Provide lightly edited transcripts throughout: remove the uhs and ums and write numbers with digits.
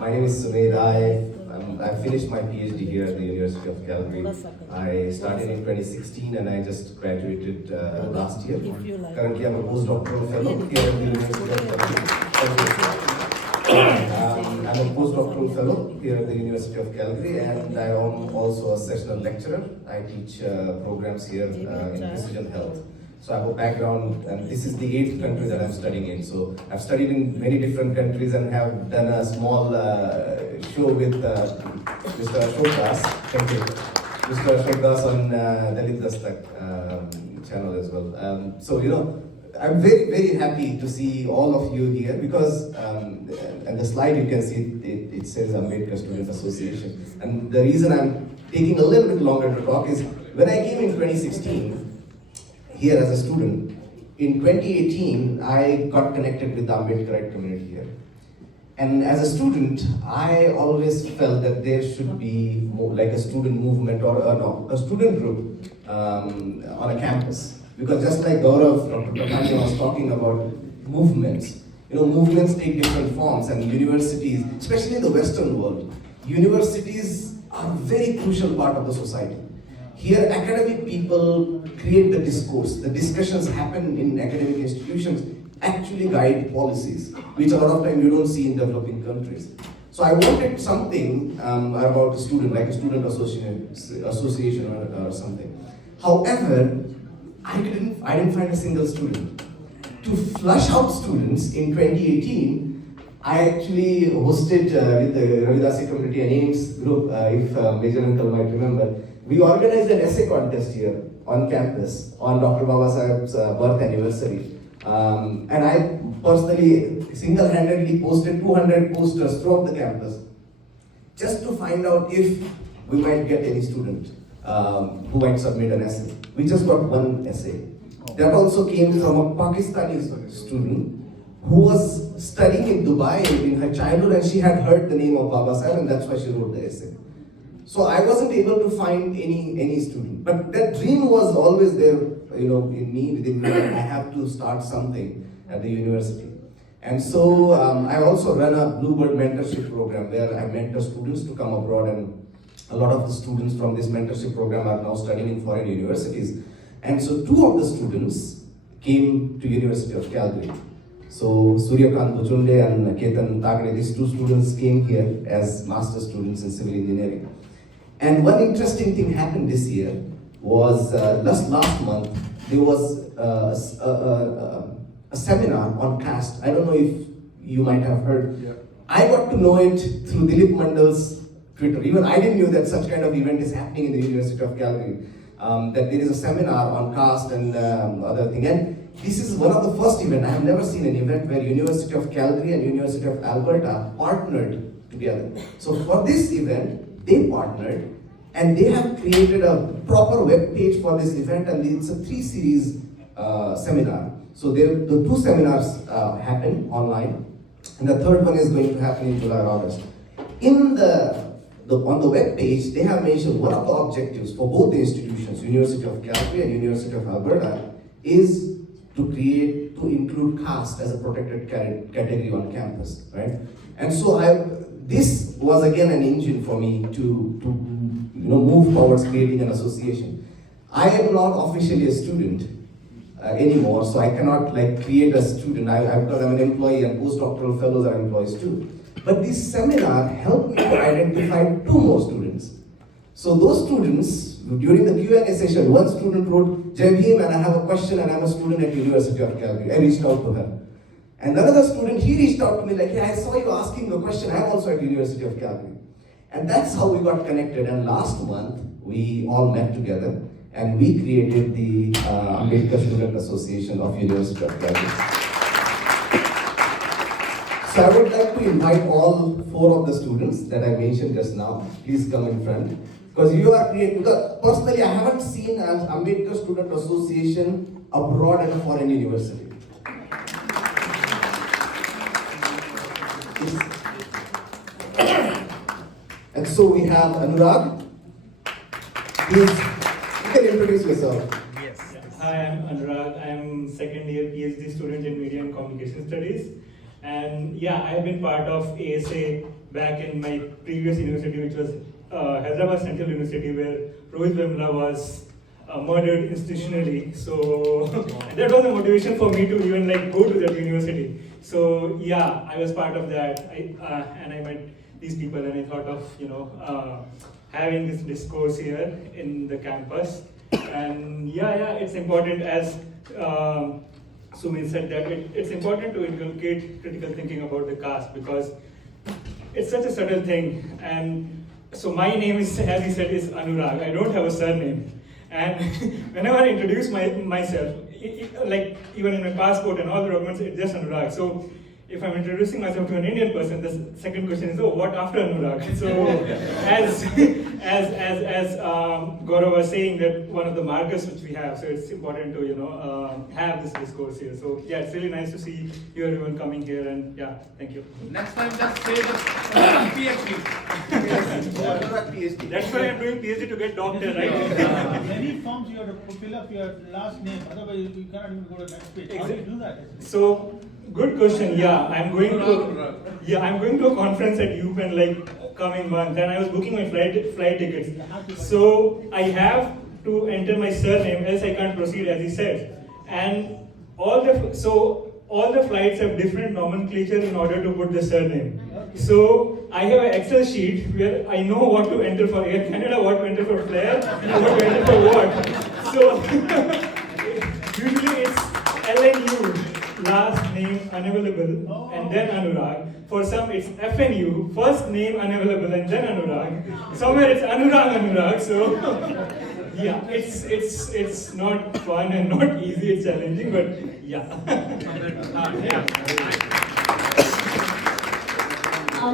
My name is Sumedh. I finished my PhD here at the University of Calgary. I started in 2016 and I just graduated last year. Currently, I'm a postdoctoral fellow here at the University of Calgary. I'm a postdoctoral fellow here at the University of Calgary, and I am also a sessional lecturer. I teach programs here in precision health. So I have a background, and this is the 8th country that I'm studying in. So I've studied in many different countries and have done a small show with Mr. Ashok Das. Thank you. Mr. Ashok Das on Dalit Dastak channel as well. So, you know, I'm very, very happy to see all of you here because, and the slide you can see, it says Ambedkar Student Association. And the reason I'm taking a little bit longer to talk is when I came in 2016, here as a student, in 2018, I got connected with the Ambedkarite community here. And as a student, I always felt that there should be more like a student movement or a student group on a campus. Because just like Gaurav, Dr. Pratanya was talking about movements, you know, movements take different forms, and universities, especially in the Western world, universities are a very crucial part of the society. Here, academic people create the discourse. The discussions happen in academic institutions actually guide policies, which a lot of time you don't see in developing countries. So I wanted something about a student, like a student association or something. However, I didn't find a single student. To flush out students in 2018, I actually hosted with the Ravidasi community and AIMS group, if Major Uncle might remember. We organized an essay contest here on campus on Dr. Baba Saheb's birth anniversary. And I personally single-handedly posted 200 posters throughout the campus just to find out if we might get any student who might submit an essay. We just got one essay. That also came from a Pakistani student who was studying in Dubai in her childhood, and she had heard the name of Baba Saheb, and that's why she wrote the essay. So I wasn't able to find any student, but that dream was always there, you know, in me, within me. I have to start something at the university. And so I also run a Bluebird mentorship program where I mentor students to come abroad, and a lot of the students from this mentorship program are now studying in foreign universities. And so 2 of the students came to University of Calgary. So Suryakant Bujunde and Ketan Tagre, these 2 students came here as master students in civil engineering. And one interesting thing happened this year was last month, there was a seminar on caste. I don't know if you might have heard. Yeah. I got to know it through Dilip Mandal's Twitter. Even I didn't know that such kind of event is happening in the University of Calgary. That there is a seminar on caste and other thing. And this is one of the first events. I have never seen an event where University of Calgary and University of Alberta partnered together. So for this event, they partnered and they have created a proper web page for this event, and it's a 3-series seminar. So the 2 seminars happen online, and the 3rd one is going to happen in July or August. In on the web page, they have mentioned one of the objectives for both the institutions, University of Calgary and University of Alberta, is to include caste as a protected category on campus, right? And so this was again an engine for me to move towards creating an association. I am not officially a student anymore, so I cannot create a student. Because I'm an employee, and postdoctoral fellows are employees too. But this seminar helped me to identify 2 more students. So those students, during the Q&A session, one student wrote, "Jai Bhim, and I have a question, and I'm a student at University of Calgary." I reached out to her. And another student, he reached out to me like, "Hey, I saw you asking a question. I'm also at University of Calgary." And that's how we got connected. And last month, we all met together and we created the Ambedkar Student Association of University of Calgary. So I would like to invite all 4 of the students that I mentioned just now. Please come in front. Because you are creating, personally, I haven't seen an Ambedkar Student Association abroad at a foreign university. And so we have Anurag. Please, you can introduce yourself. Yes. Hi, I'm Anurag. I'm second year PhD student in Media and Communication Studies. And yeah, I have been part of ASA back in my previous university, which was Hyderabad Central University, where Rohit Vemla was murdered institutionally. So that was the motivation for me to even like go to that university. So yeah, I was part of that. And I met these people, and I thought of having this discourse here in the campus. And yeah, it's important, as Sumit said, that it's important to inculcate critical thinking about the caste, because it's such a subtle thing. And so my name is, as he said, is Anurag. I don't have a surname. And whenever I introduce myself, like even in my passport and all the documents, it's just Anurag. So if I'm introducing myself to an Indian person, the second question is, oh, what after Anurag? So as Gaurav was saying, that one of the markers which we have, so it's important to have this discourse here. So yeah, it's really nice to see you everyone coming here, and yeah, thank you. Next time just say the PhD. PhD. That's why I'm doing PhD, to get doctor, right? Many forms you have to fill up your last name, otherwise you cannot even go to the next page. How do you do that? So, good question. Yeah, I'm going to a conference at UPenn like coming month, and I was booking my flight tickets. So I have to enter my surname, else I can't proceed, as he said. And all the flights have different nomenclature in order to put the surname. So I have an Excel sheet where I know what to enter for Air Canada, what to enter for Flair, and what to enter for what. So usually it's LNU, last name unavailable, and then Anurag. For some it's FNU, first name unavailable and then Anurag. Somewhere it's Anurag. So yeah, it's not fun and not easy, it's challenging, but yeah.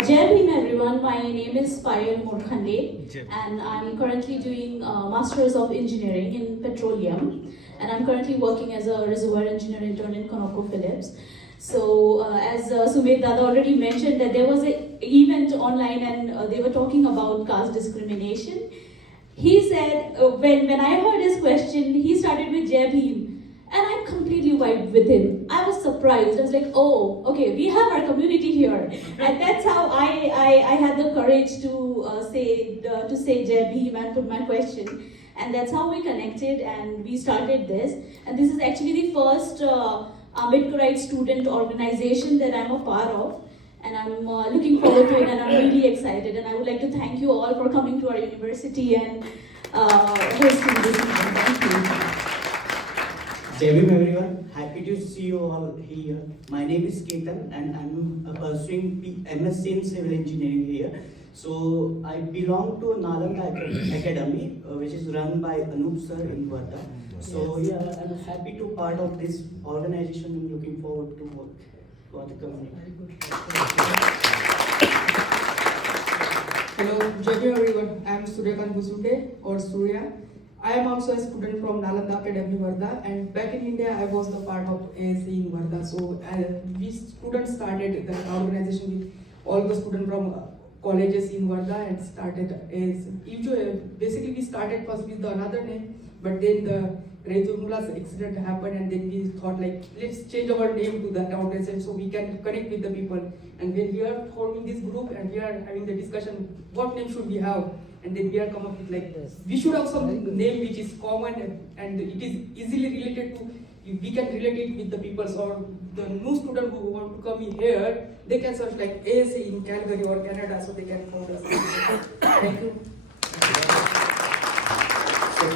Jai Bhim everyone, my name is Payal Murkhande, and I'm currently doing Masters of Engineering in Petroleum, and I'm currently working as a reservoir engineer intern in ConocoPhillips. So as Sumit Dada already mentioned, that there was an event online and they were talking about caste discrimination. He said, when I heard his question, he started with Jai Bhim. And I completely vibed with him. I was surprised. I was like, oh, okay, we have our community here. And that's how I had the courage to say Jai Bhim and put my question. And that's how we connected and we started this. And this is actually the first Ambedkarite student organization that I'm a part of. And I'm looking forward to it, and I'm really excited. And I would like to thank you all for coming to our university and hosting this event. Thank you. Jai Bhim everyone, happy to see you all here. My name is Ketan and I'm pursuing MSc in Civil Engineering here. So I belong to Nalanda Academy, which is run by Anup sir in Varda. So yeah, I'm happy to part of this organization and looking forward to work for the community. Hello, Jai Bhim everyone. I am Suryakant Busuke or Surya. I am also a student from Nalanda Academy Varda, and back in India I was the part of ASC in Varda. So we students started the organization with all the students from colleges in Varda and started as usually. Basically we started first with another name, but then the Rejumula's accident happened, and then we thought like, let's change our name to that organization so we can connect with the people. And when we are forming this group and we are having the discussion, what name should we have? And then we are come up with like, we should have some name which is common and it is easily related to, we can relate it with the people. So the new student who want to come in here, they can search like ASA in Calgary or Canada, so they can find us. Thank you. So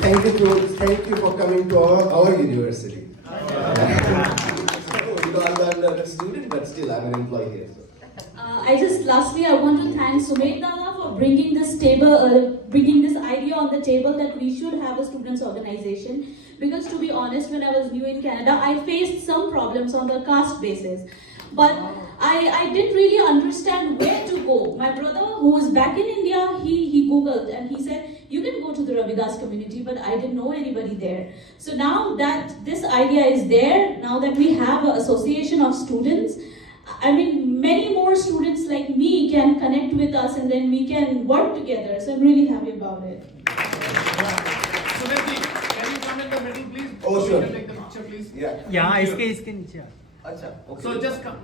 thank you for coming to our university. I'm a student, but still I'm an employee here. So. Lastly, I want to thank Sumit Dada for bringing this idea on the table that we should have a students' organization. Because to be honest, when I was new in Canada, I faced some problems on the caste basis. But I didn't really understand where to go. My brother, who was back in India, he Googled and he said, you can go to the Ravidas community, but I didn't know anybody there. So now that this idea is there, now that we have an association of students, I mean, many more students like me can connect with us and then we can work together. So I'm really happy about it. Suneti, can you come in the middle, please? Oh, sure. Can you take the picture, please? Yeah. Yeah, iske niche. Acha, okay. So just come.